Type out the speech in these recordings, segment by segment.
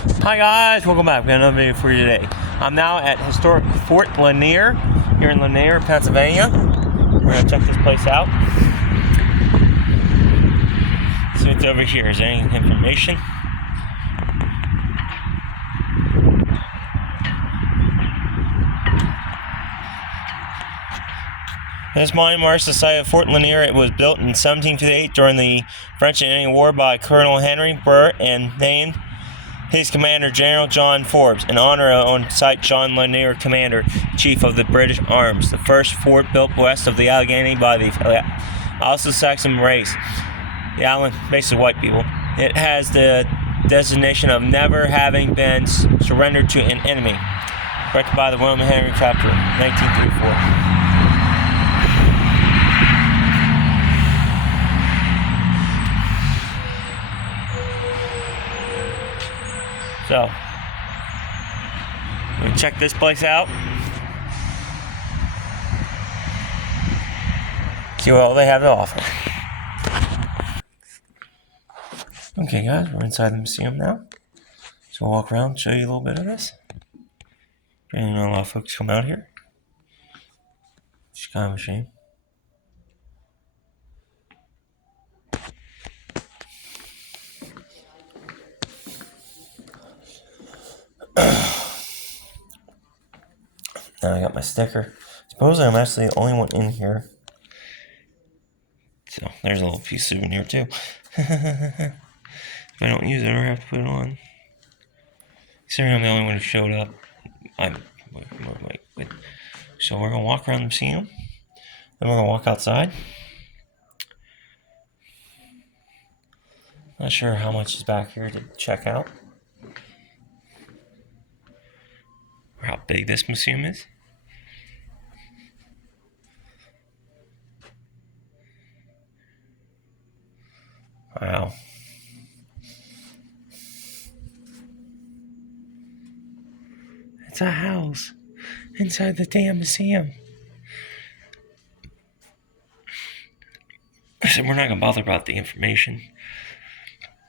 Hi guys, welcome back. We got another video for you today. I'm now at historic Fort Ligonier here in Ligonier, Pennsylvania. We're gonna check this place out. See what's over here. Is there any information? This monument marks the site of Fort Ligonier. It was built in 1758 during the French and Indian War by Colonel Henry Burr and named his commander, General John Forbes, in honor on site John Ligonier, Commander-Chief of the British Arms, the first fort built west of the Allegheny by the Anglo-Saxon race, the island, basically white people. It has the designation of never having been surrendered to an enemy, erected by the William Henry Chapter, 1934. So, we check this place out. See what all they have to offer. Okay guys, we're inside the museum now. So we'll walk around and show you a little bit of this. I know a lot of folks come out here. It's kind of a shame. Now I got my sticker. Supposedly I'm actually the only one in here. So there's a little piece of souvenir too. If I don't use it, I have to put it on. Considering I'm the only one who showed up. So we're gonna walk around the museum. Then we're gonna walk outside. Not sure how much is back here to check out. Or how big this museum is. Wow. It's a house inside the damn museum. So we're not gonna bother about the information.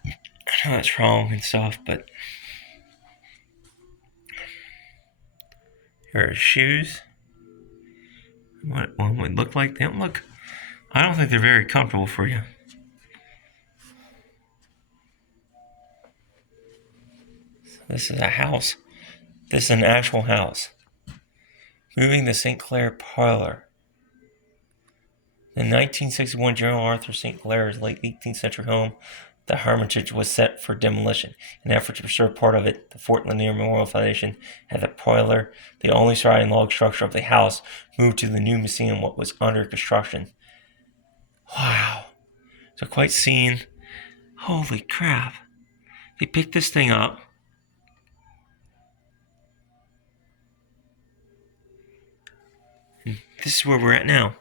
I know it's wrong and stuff, but here are shoes. What one would look like. They don't look. I don't think they're very comfortable for you. So this is a house. This is an actual house. Moving the St. Clair parlor. The 1961 General Arthur St. Clair's late 18th century home, the Hermitage, was set for demolition. In an effort to preserve part of it, the Fort Ligonier Memorial Foundation had the parlor, the only surviving log structure of the house, moved to the new museum, what was under construction. Wow. So quite scene. Holy crap. They picked this thing up. And this is where we're at now.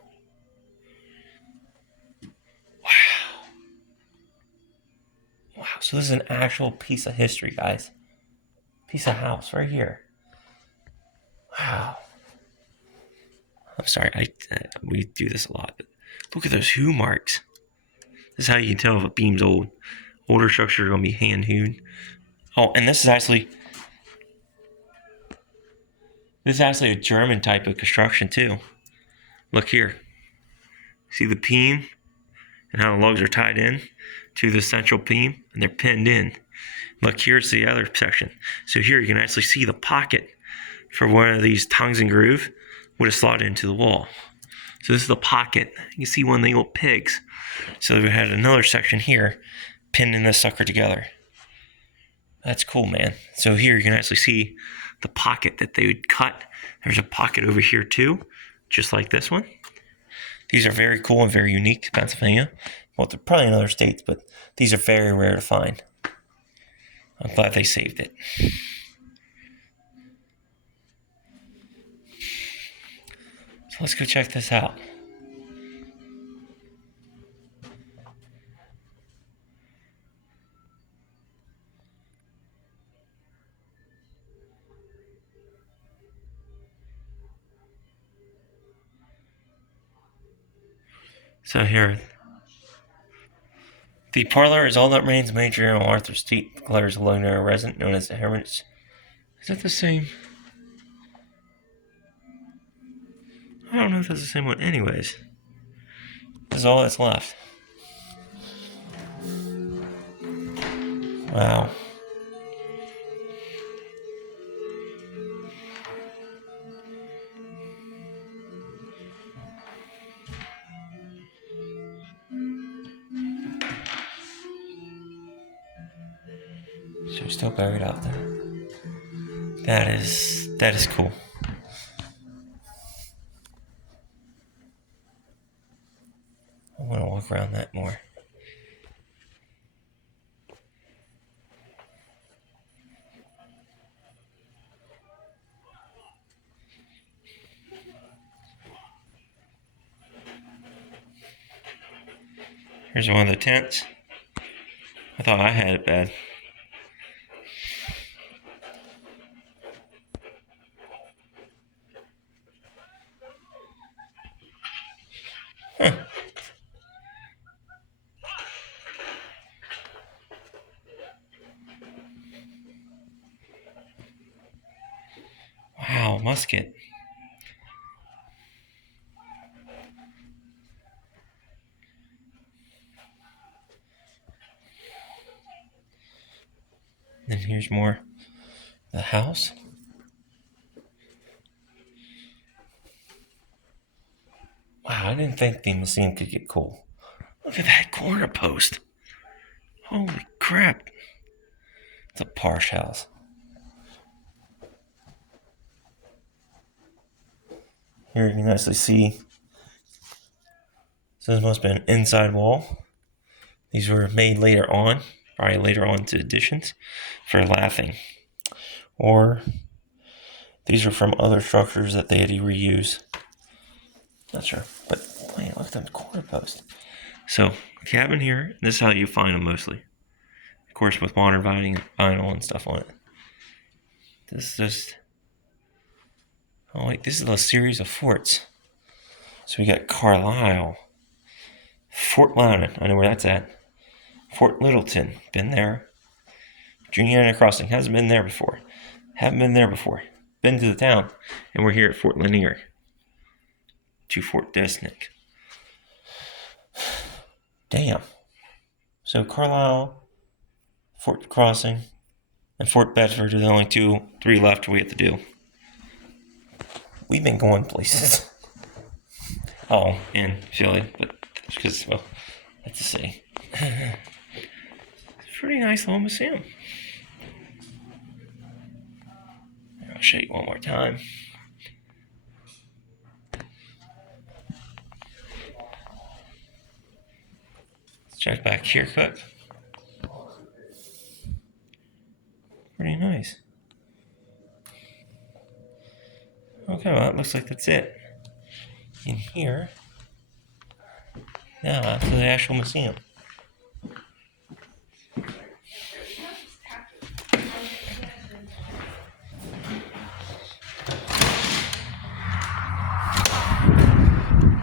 Wow, so this is an actual piece of history, guys. Piece of house right here. Wow. I'm sorry, we do this a lot, but look at those hew marks. This is how you can tell if a beam's old. Older structures are going to be hand hewn. Oh, and this is actually a German type of construction too. Look here. See the beam and how the logs are tied in to the central beam, and they're pinned in. Look, here's the other section. So here you can actually see the pocket for one of these tongues and groove would have slotted into the wall. So this is the pocket. You can see one of the little pigs. So we had another section here pinned in this sucker together. That's cool, man. So here you can actually see the pocket that they would cut. There's a pocket over here too, just like this one. These are very cool and very unique to Pennsylvania. Well, they're probably in other states, but these are very rare to find. I'm glad they saved it. So let's go check this out. So here, The parlor is all that remains of Major General Arthur's seat, declares a Ligonier resident known as the Hermits. Is that the same? I don't know if that's the same one. Anyways, this is all that's left. Wow. So we're still buried out there. That is cool. I want to walk around that more. Here's one of the tents. I thought I had it bad. Huh. Wow, musket. Then here's more. The house. Wow, I didn't think the museum could get cool. Look at that corner post. Holy crap. It's a Parsh house. Here you can nicely see. So this must have been an inside wall. These were made later on, probably later on to additions for laughing. Or these are from other structures that they had to reuse. Not sure, but man, look at the corner post. So, cabin here, this is how you find them mostly. Of course, with modern vinyl and stuff on it. This is just, oh wait, this is a series of forts. So we got Carlisle, Fort Loudon, I know where that's at. Fort Littleton, been there. Juniata Crossing, hasn't been there before. Haven't been there before. Been to the town, and we're here at Fort Ligonier. To Fort Desnick. Damn. So Carlisle, Fort Crossing, and Fort Bedford are the only 3 left we have to do. We've been going places. Oh, and Philly, but because, well, that's to say. It's a pretty nice little museum. I'll show you one more time. Let's check back here quick. Pretty nice. Okay, well, it looks like that's it. In here, now to the actual museum.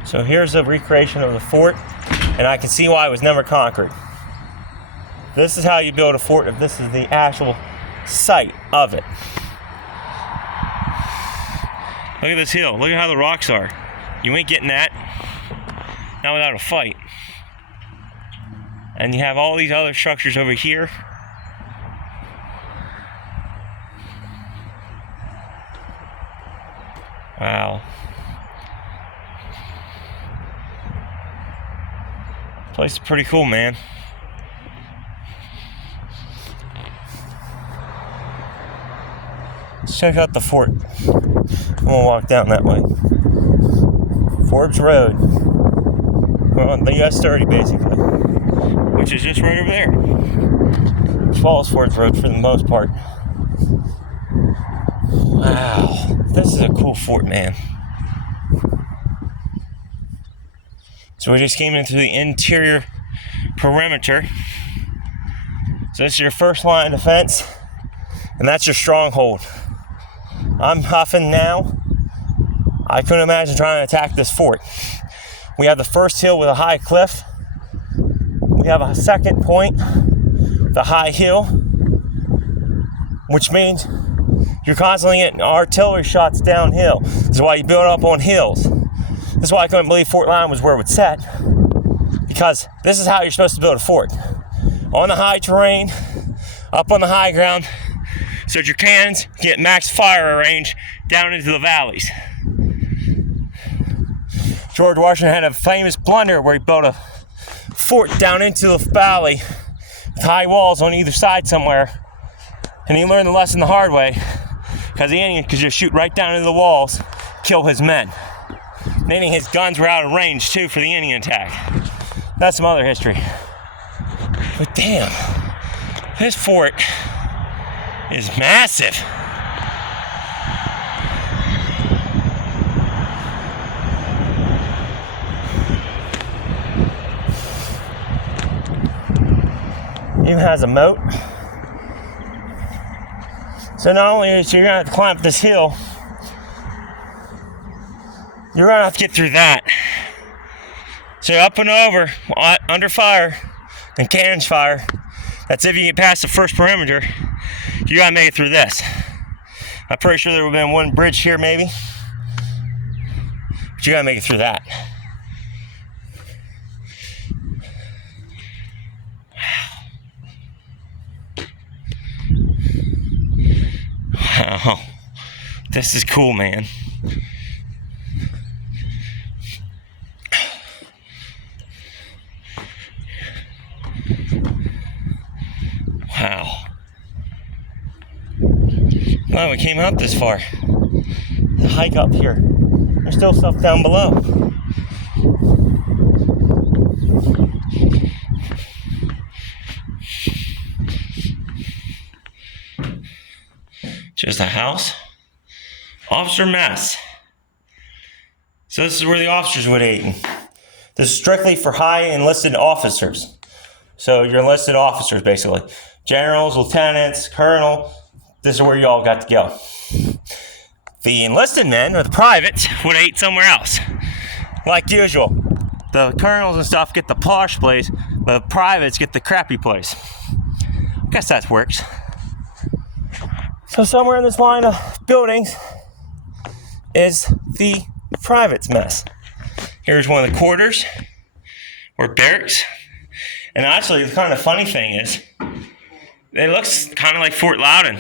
So here's a recreation of the fort, and I can see why it was never conquered. This is how you build a fort if this is the actual site of it. Look at this hill. Look at how the rocks are. You ain't getting that. Not without a fight. And you have all these other structures over here. Wow. This place is pretty cool, man. Let's check out the fort. We'll walk down that way. Forbes Road. We're on the US 30 basically, which is just right over there. Which follows Forbes Road for the most part. Wow, this is a cool fort, man. So we just came into the interior perimeter. So this is your first line of defense, and that's your stronghold. I'm huffing now. I couldn't imagine trying to attack this fort. We have the first hill with a high cliff. We you have a second point, the high hill, which means you're constantly getting artillery shots downhill. This is why you build up on hills. This is why I couldn't believe Fort Lyon was where it would set, because this is how you're supposed to build a fort. On the high terrain, up on the high ground, so that your cannons get max fire range down into the valleys. George Washington had a famous blunder where he built a fort down into the valley with high walls on either side somewhere, and he learned the lesson the hard way, because the Indian could just shoot right down into the walls, kill his men. Meaning his guns were out of range too for the Indian attack. That's some other history. But damn, this fort is massive. It has a moat. So not only is you're gonna have to climb up this hill, you're gonna have to get through that. So up and over, under fire, and cannons fire. That's if you get past the first perimeter. You gotta make it through this. I'm pretty sure there would have been one bridge here maybe, but you gotta make it through that. Wow, this is cool, man. Wow. Wow, we came up this far. The hike up here. There's still stuff down below. Just a house. Officer mess. So this is where the officers would eat. This is strictly for high enlisted officers. So your enlisted officers, basically. Generals, lieutenants, colonel. This is where you all got to go. The enlisted men, or the privates, would eat somewhere else. Like usual. The colonels and stuff get the posh place, but the privates get the crappy place. I guess that works. So somewhere in this line of buildings is the privates' mess. Here's one of the quarters, or barracks. And actually, the kind of funny thing is, it looks kind of like Fort Loudoun,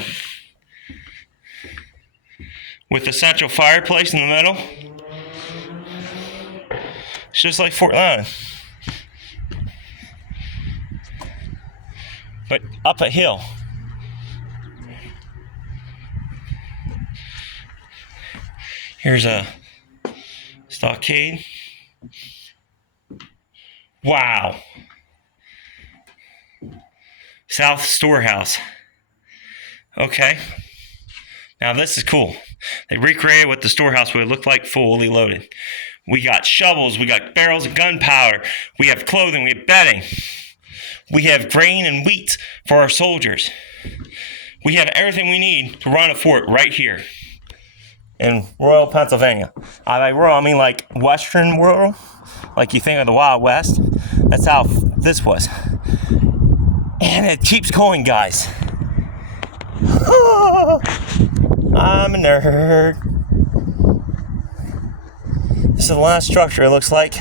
with the central fireplace in the middle. It's just like Fort Loudoun, but up a hill. Here's a stockade. Wow. South Storehouse. Okay. Now this is cool. They recreated what the storehouse would look like fully loaded. We got shovels, we got barrels of gunpowder, we have clothing, we have bedding. We have grain and wheat for our soldiers. We have everything we need to run a fort right here in Royal, Pennsylvania. By rural, I mean like Western rural, like you think of the Wild West. That's how this was. And it keeps going, guys. I'm a nerd. This is the last structure, it looks like.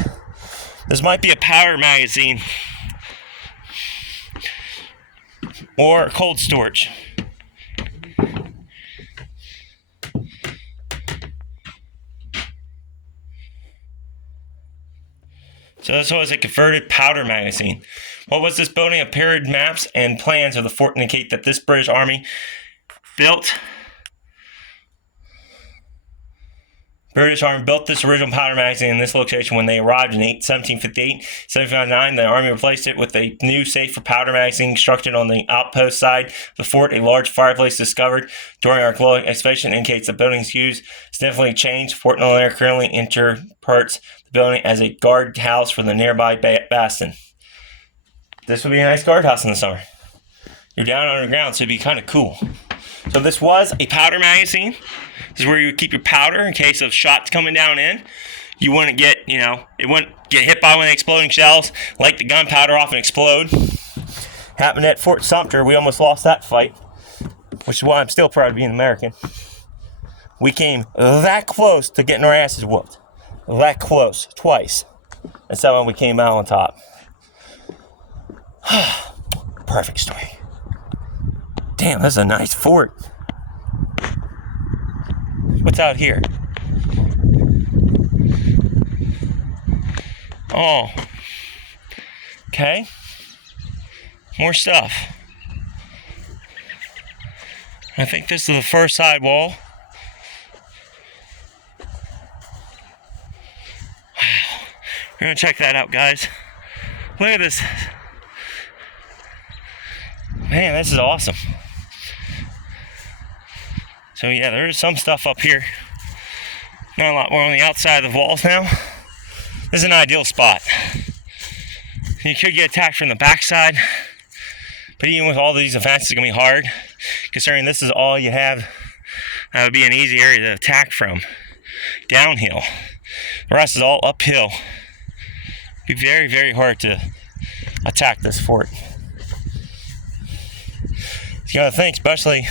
This might be a powder magazine or cold storage. So this was a converted powder magazine. What was this building? A period maps and plans of the fort indicate that this British Army built this original powder magazine in this location when they arrived in 1758. 1759, the Army replaced it with a new safe for powder magazine constructed on the outpost side of the fort. A large fireplace discovered during our archaeological excavation indicates the building's use significantly changed. Fort Ligonier currently interprets the building as a guard house for the nearby bastion. This would be a nice guardhouse in the summer. You're down underground, so it'd be kind of cool. So this was a powder magazine. This is where you would keep your powder in case of shots coming down in. you wouldn't get, it wouldn't get hit by one of the exploding shells, light the gunpowder off and explode. Happened at Fort Sumter. We almost lost that fight, which is why I'm still proud to be an American. We came that close to getting our asses whooped. That close, twice. And somehow we came out on top. Perfect story. Damn, this is a nice fort. What's out here? Oh. Okay. More stuff. I think this is the first side wall. Wow. We're gonna check that out, guys. Look at this. Man, this is awesome. So yeah, there is some stuff up here. Not a lot. We're on the outside of the walls now. This is an ideal spot. You could get attacked from the backside, but even with all these events, it's gonna be hard, considering this is all you have. That would be an easy area to attack from. Downhill. The rest is all uphill. It'd be very, very hard to attack this fort. You gotta think, especially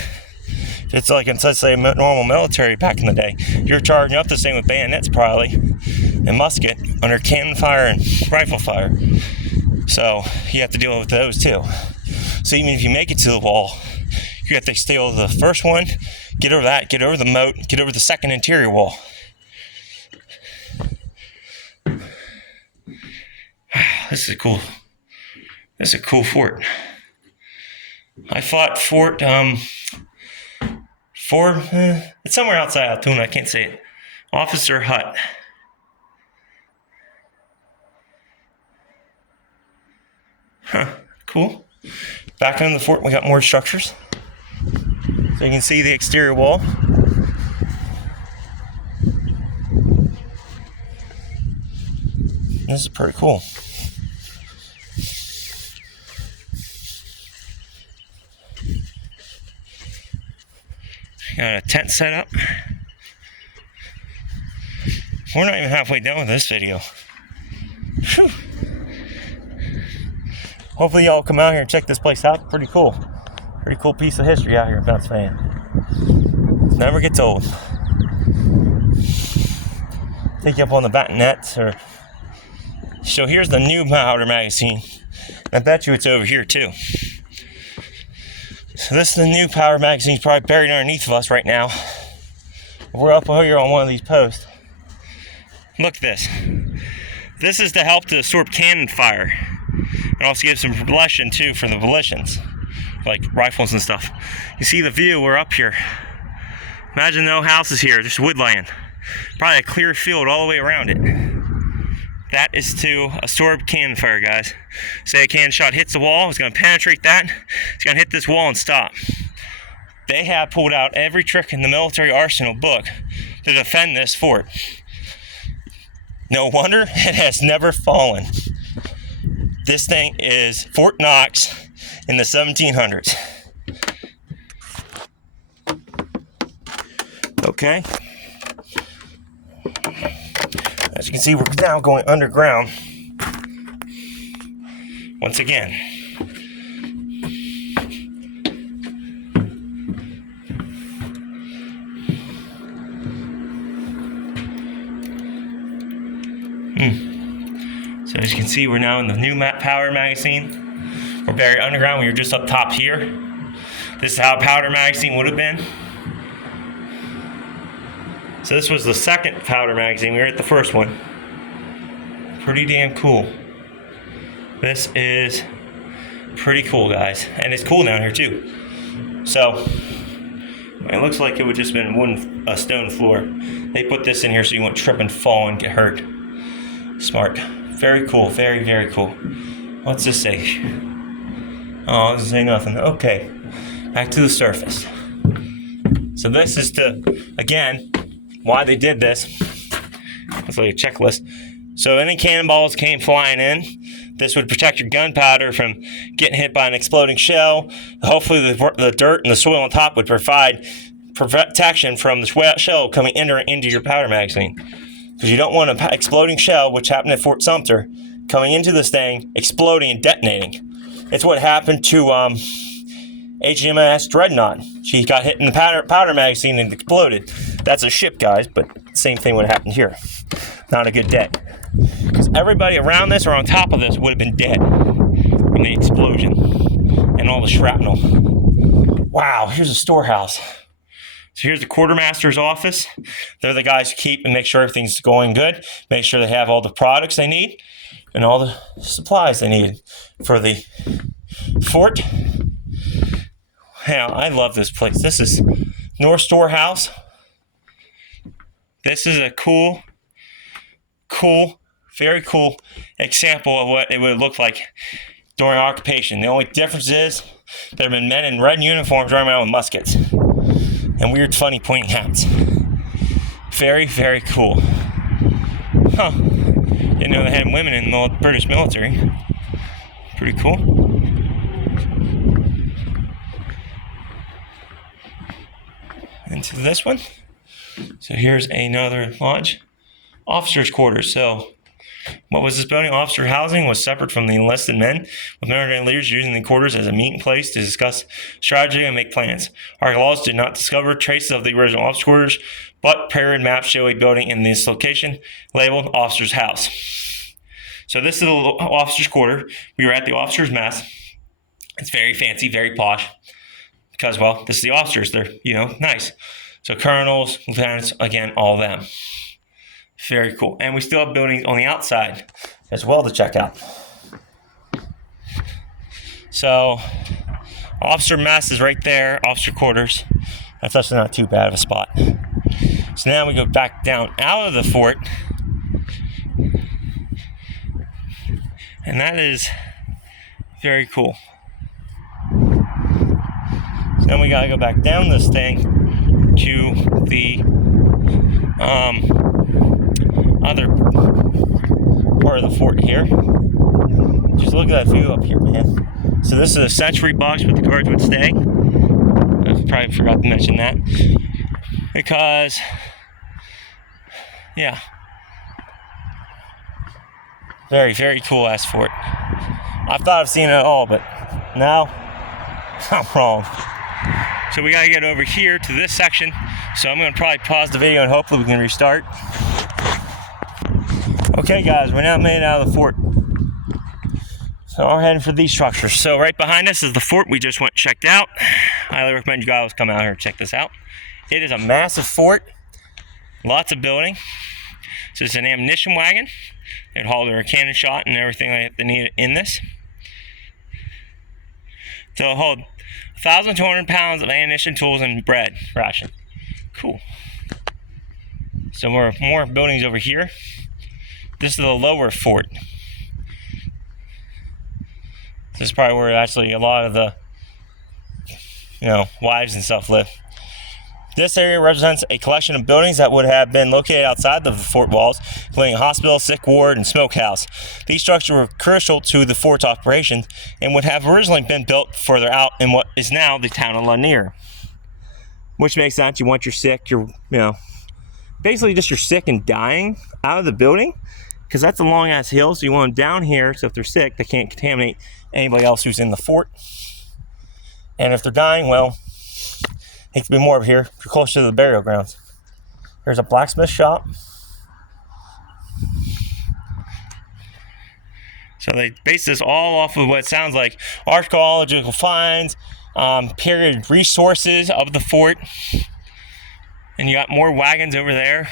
if it's like in such a normal military back in the day, you're charging up this thing with bayonets probably, and musket under cannon fire and rifle fire. So you have to deal with those too. So even if you make it to the wall, you have to stay over the first one, get over that, get over the moat, get over the second interior wall. This is a cool fort. I fought it's somewhere outside Altoona, I can't say it. Officer Hut. Huh, cool. Back in the fort, we got more structures. So you can see the exterior wall. This is pretty cool. Got a tent set up. We're not even halfway done with this video. Whew. Hopefully y'all come out here and check this place out. Pretty cool. Pretty cool piece of history out here in Pennsylvania. Never gets old. Take you up on the batonets. So here's the new powder magazine. I bet you it's over here too. So this is the new powder magazine, probably buried underneath of us right now. We're up here on one of these posts. Look at this. This is to help to absorb cannon fire. And also give some propulsion too for the volitions, like rifles and stuff. You see the view, we're up here. Imagine no houses here, just woodland. Probably a clear field all the way around it. That is to absorb cannon fire, guys. Say a cannon shot hits the wall, it's going to penetrate that. It's going to hit this wall and stop. They have pulled out every trick in the military arsenal book to defend this fort. No wonder it has never fallen. This thing is Fort Knox in the 1700s. Okay. As you can see, we're now going underground once again. So as you can see, we're now in the new powder magazine. We're buried underground. We were just up top here. This is how a powder magazine would have been. So this was the second powder magazine. We were at the first one. Pretty damn cool. This is pretty cool, guys. And it's cool down here too. So it looks like it would just been a stone floor. They put this in here so you won't trip and fall and get hurt. Smart. Very cool. Very, very cool. What's this say? Oh, it doesn't say nothing. Okay. Back to the surface. So this is to, again, why they did this. It's like a checklist. So any cannonballs came flying in, this would protect your gunpowder from getting hit by an exploding shell. Hopefully the dirt and the soil on top would provide protection from the shell coming into your powder magazine. because you don't want an exploding shell, which happened at Fort Sumter, coming into this thing, exploding and detonating. It's what happened to HMS Dreadnought. She got hit in the powder magazine and exploded. That's a ship, guys, but same thing would happen here. Not a good day. Because everybody around this or on top of this would have been dead from the explosion and all the shrapnel. Wow, here's a storehouse. So here's the quartermaster's office. They're the guys who keep and make sure everything's going good, make sure they have all the products they need and all the supplies they need for the fort. Yeah, I love this place. This is North Storehouse. This is a cool, very cool example of what it would look like during occupation. The only difference is there have been men in red uniforms running around with muskets and weird, funny pointing hats. Very, very cool. Huh. Didn't know they had women in the British military. Pretty cool. Into this one. So here's another lodge. Officers' quarters. So what was this building? Officer housing was separate from the enlisted men, with military leaders using the quarters as a meeting place to discuss strategy and make plans. Archaeologists did not discover traces of the original officer quarters, but period maps show a building in this location labeled Officer's House. So this is the officer's quarter. We were at the officer's mess. It's very fancy, very posh, because, well, this is the officers. They're, nice. So colonels, lieutenants, again, all of them. Very cool. And we still have buildings on the outside as well to check out. So officer mess is right there, officer quarters. That's actually not too bad of a spot. So now we go back down out of the fort. And that is very cool. So then we gotta go back down this thing to the other part of the fort here. Just look at that view up here, man. So this is a sentry box where the guards would stay. I probably forgot to mention that. Because, yeah. Very, very cool ass fort. I thought I've seen it all, but now I'm wrong. So we gotta get over here to this section. So I'm gonna probably pause the video and hopefully we can restart. Okay guys, we're now made it out of the fort. So we're heading for these structures. So right behind us is the fort we just went and checked out. I highly recommend you guys come out here and check this out. It is a massive fort, lots of building. So it's an ammunition wagon. They'd haul their cannon shot and everything they need in this. So it'll hold 1,200 pounds of ammunition, tools, and bread ration. Cool. So more buildings over here. This is the lower fort. This is probably where actually a lot of the, wives and stuff live. This area represents a collection of buildings that would have been located outside the fort walls, including a hospital, sick ward, and smokehouse. These structures were crucial to the fort's operations and would have originally been built further out in what is now the town of Ligonier. Which makes sense. You want your sick, basically just your sick and dying out of the building, because that's a long ass hill, so you want them down here so if they're sick, they can't contaminate anybody else who's in the fort. And if they're dying, well, it could be more over here. You're close to the burial grounds. There's a blacksmith shop. So they base this all off of what sounds like archaeological finds, period resources of the fort. And you got more wagons over there.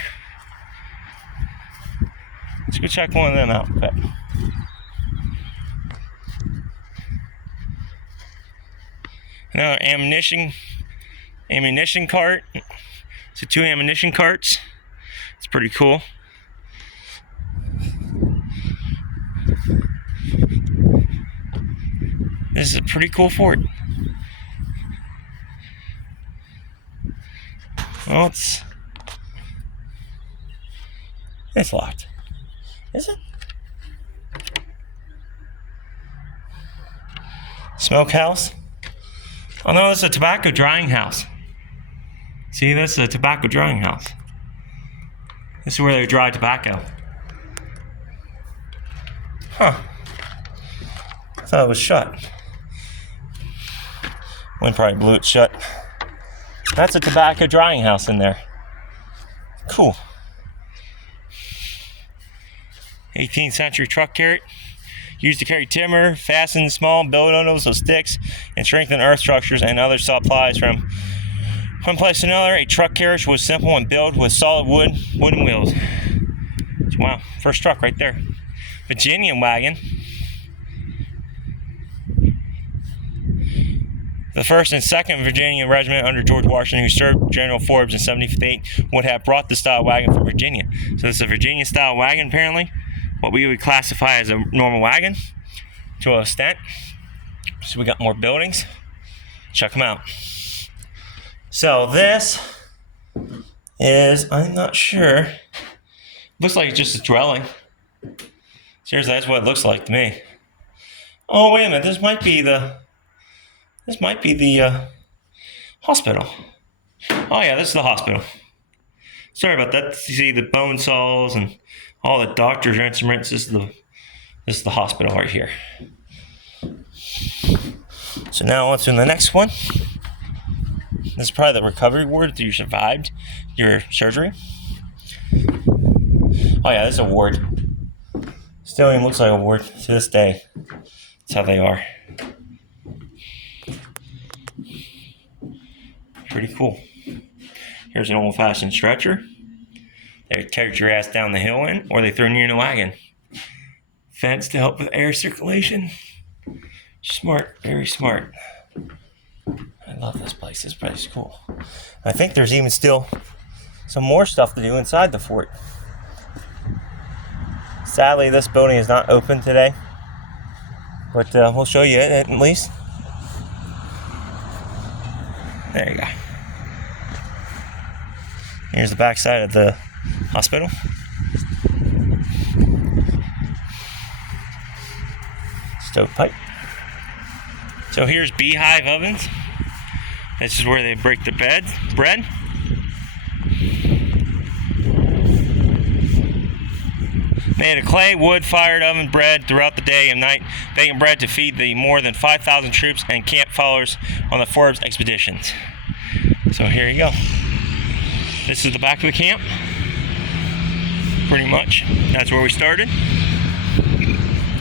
Let's go check one of them out. Okay. Another ammunition cart. So 2 ammunition carts. It's pretty cool. This is a pretty cool fort. Well, it's locked. Is it? Smokehouse. Oh no, this is a tobacco drying house. See, this is a tobacco drying house. This is where they dry tobacco. Huh. I thought it was shut. Wind probably blew it shut. That's a tobacco drying house in there. Cool. 18th century truck carrot. Used to carry timber, fasten small bundles of sticks, and strengthen earth structures and other supplies from one place to another. A truck carriage was simple and built with solid wooden wheels. Wow, first truck right there. Virginia wagon. The 1st and 2nd Virginia Regiment under George Washington, who served General Forbes in 1758, would have brought the style wagon from Virginia. So this is a Virginia style wagon, apparently. What we would classify as a normal wagon to an extent. So we got more buildings. Check them out. So this is, I'm not sure. Looks like it's just a dwelling. Seriously, that's what it looks like to me. Oh, wait a minute. This might be the hospital. Oh yeah, this is the hospital. Sorry about that. You see the bone saws and all the doctor's instruments. This is the hospital right here. So now on to the next one. This is probably the recovery ward if you survived your surgery. Oh yeah, this is a ward. Still even looks like a ward to this day. That's how they are. Pretty cool. Here's an old-fashioned stretcher. They carry your ass down the hill in, or they throw you in a wagon. Fence to help with air circulation. Smart, very smart. I love this place. This place is cool. I think there's even still some more stuff to do inside the fort. Sadly, this building is not open today, but we'll show you it at least. There you go. Here's the back side of the hospital. Stovepipe. So here's beehive ovens. This is where they break the bread. Made of clay, wood, fired oven bread throughout the day and night, baking bread to feed the more than 5,000 troops and camp followers on the Forbes expeditions. So here you go. This is the back of the camp. Pretty much. That's where we started.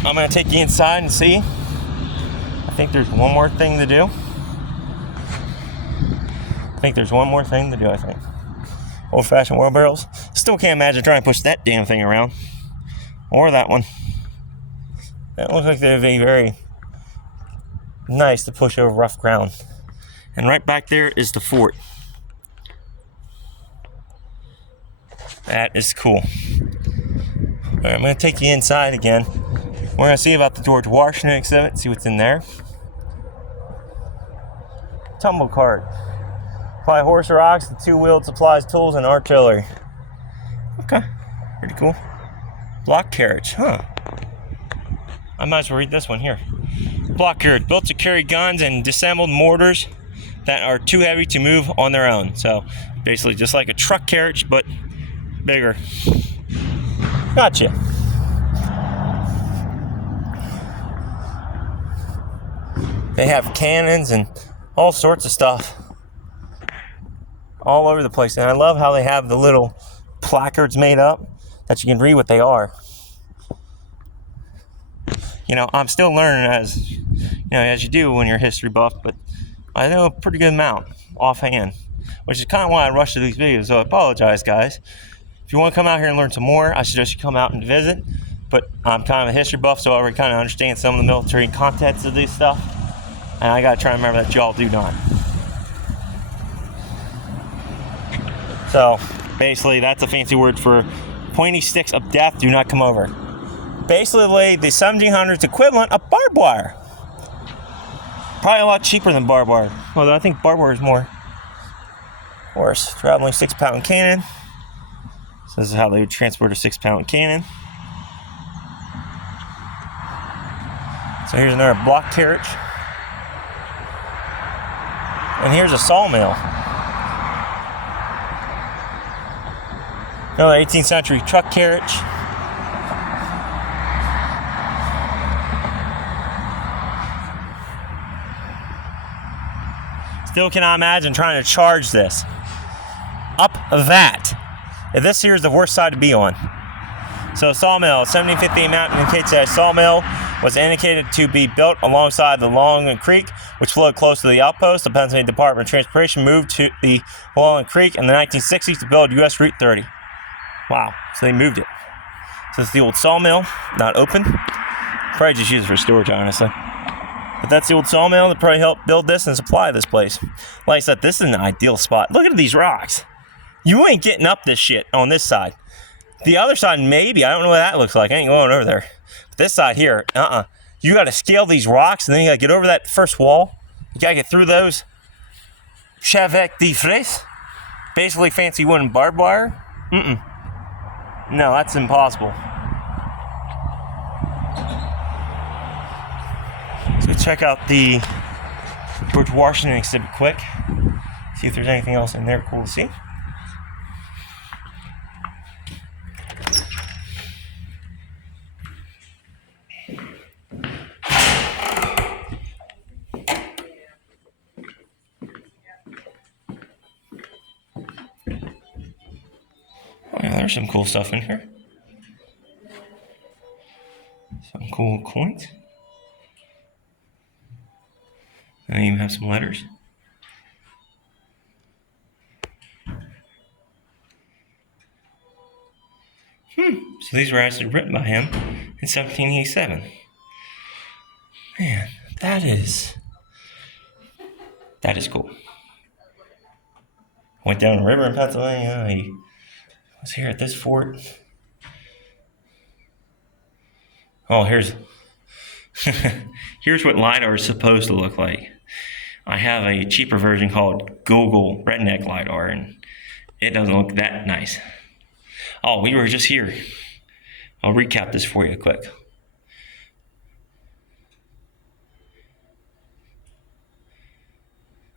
I'm going to take you inside and see. I think there's one more thing to do. I think. Old-fashioned wheelbarrows. Still can't imagine trying to push that damn thing around. Or that one. That looks like they'd be very nice to push over rough ground. And right back there is the fort. That is cool. Alright, I'm going to take you inside again. We're going to see about the George Washington exhibit, see what's in there. Tumble cart. Apply horse or ox, the two-wheeled supplies, tools, and artillery. Okay, pretty cool. Block carriage, huh? I might as well read this one here. Block carriage, built to carry guns and disassembled mortars that are too heavy to move on their own. So basically just like a truck carriage, but bigger. Gotcha. They have cannons and all sorts of stuff all over the place. And I love how they have the little placards made up that you can read what they are. You know, I'm still learning as you do when you're a history buff, but I know a pretty good amount offhand, which is kind of why I rush to these videos. So I apologize, guys. If you want to come out here and learn some more, I suggest you come out and visit. But I'm kind of a history buff, so I already kind of understand some of the military contents of this stuff. And I got to try and remember that y'all do not. So basically, that's a fancy word for pointy sticks of death do not come over. Basically, the 1700s equivalent of barbed wire. Probably a lot cheaper than barbed wire. Although I think barbed wire is more worse. Traveling 6-pound cannon. So this is how they would transport a 6-pound cannon. So here's another block carriage. And here's a sawmill. Another 18th century truck carriage. Still cannot imagine trying to charge this up that. This here is the worst side to be on. So a sawmill, 1750 amount indicates that a sawmill was indicated to be built alongside the Long Creek, which flowed close to the outpost. The Pennsylvania Department of Transportation moved to the Long Creek in the 1960s to build U.S. Route 30. Wow, so they moved it. So it's the old sawmill, not open. Probably just use it for storage, honestly. But that's the old sawmill that probably helped build this and supply this place. Like I said, this is an ideal spot. Look at these rocks. You ain't getting up this shit on this side. The other side, maybe. I don't know what that looks like. I ain't going over there. But this side here, You got to scale these rocks, and then you got to get over that first wall. You got to get through those. Chevette de frise. Basically fancy wooden barbed wire. No, that's impossible. So check out the George Washington exhibit quick. See if there's anything else in there cool to see. Oh yeah, there's some cool stuff in here. Some cool coins. I even have some letters. So these were actually written by him in 1787. Man, that is cool. Went down the river in Pennsylvania. He was here at this fort. Oh, here's what LiDAR is supposed to look like. I have a cheaper version called Google Redneck LiDAR, and it doesn't look that nice. Oh, we were just here. I'll recap this for you quick.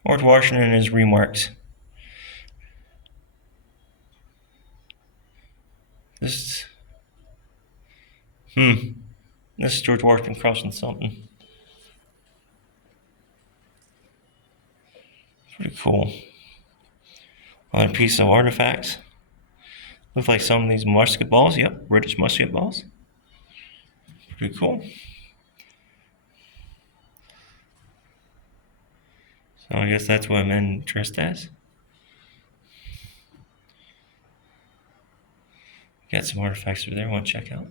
George Washington and his remarks. This is George Washington crossing something. Pretty cool. Another piece of artifacts. Look like some of these musket balls. Yep, British musket balls. Pretty cool. So I guess that's what men dressed as. Got some artifacts over there I want to check out.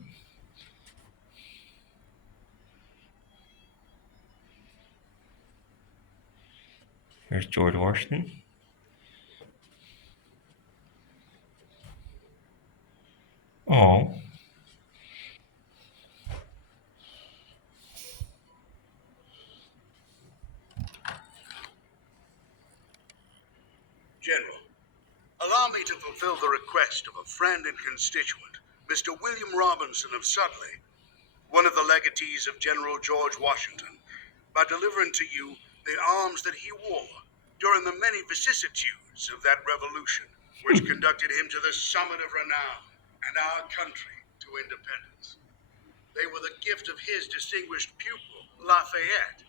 Here's George Washington. Oh. General, allow me to fulfill the request of a friend and constituent, Mr. William Robinson of Sudley, one of the legatees of General George Washington, by delivering to you the arms that he wore during the many vicissitudes of that revolution, which conducted him to the summit of renown and our country to independence. They were the gift of his distinguished pupil, Lafayette,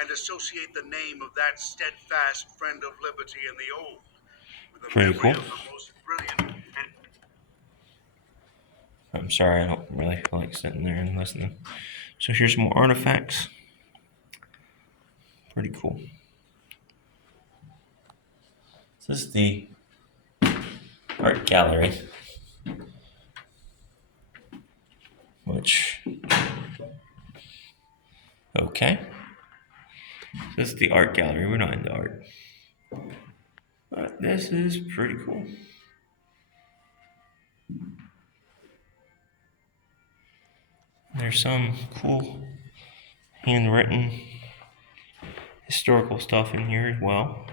and associate the name of that steadfast friend of liberty in the old with the Pretty memory cool. of the most brilliant and I'm sorry, I don't really like sitting there and listening. So here's some more artifacts. Pretty cool. This is the art gallery, which, okay. This is the art gallery. We're not into art. But this is pretty cool. There's some cool handwritten historical stuff in here as well.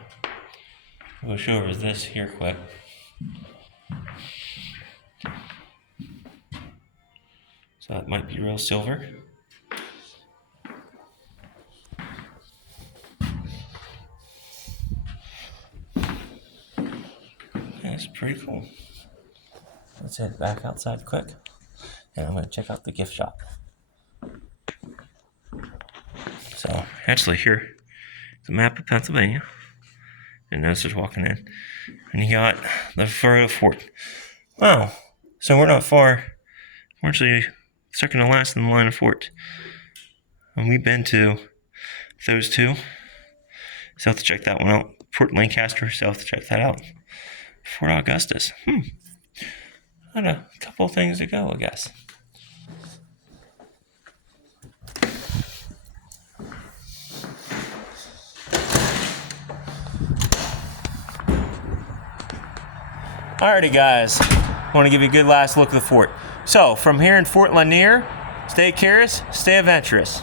We'll show over this here quick. So that might be real silver. That's pretty cool. Let's head back outside quick. And I'm going to check out the gift shop. So, actually, here, the map of Pennsylvania. And notice there's walking in. And you got the Faro Fort. Wow. So we're not far. We're actually second to last in the line of fort. And we've been to those two. So have to check that one out. Fort Lancaster, so have to check that out. Fort Augustus. Got a couple things to go, I guess. Alrighty, guys. I want to give you a good last look at the fort. So, from here in Fort Ligonier, stay curious, stay adventurous.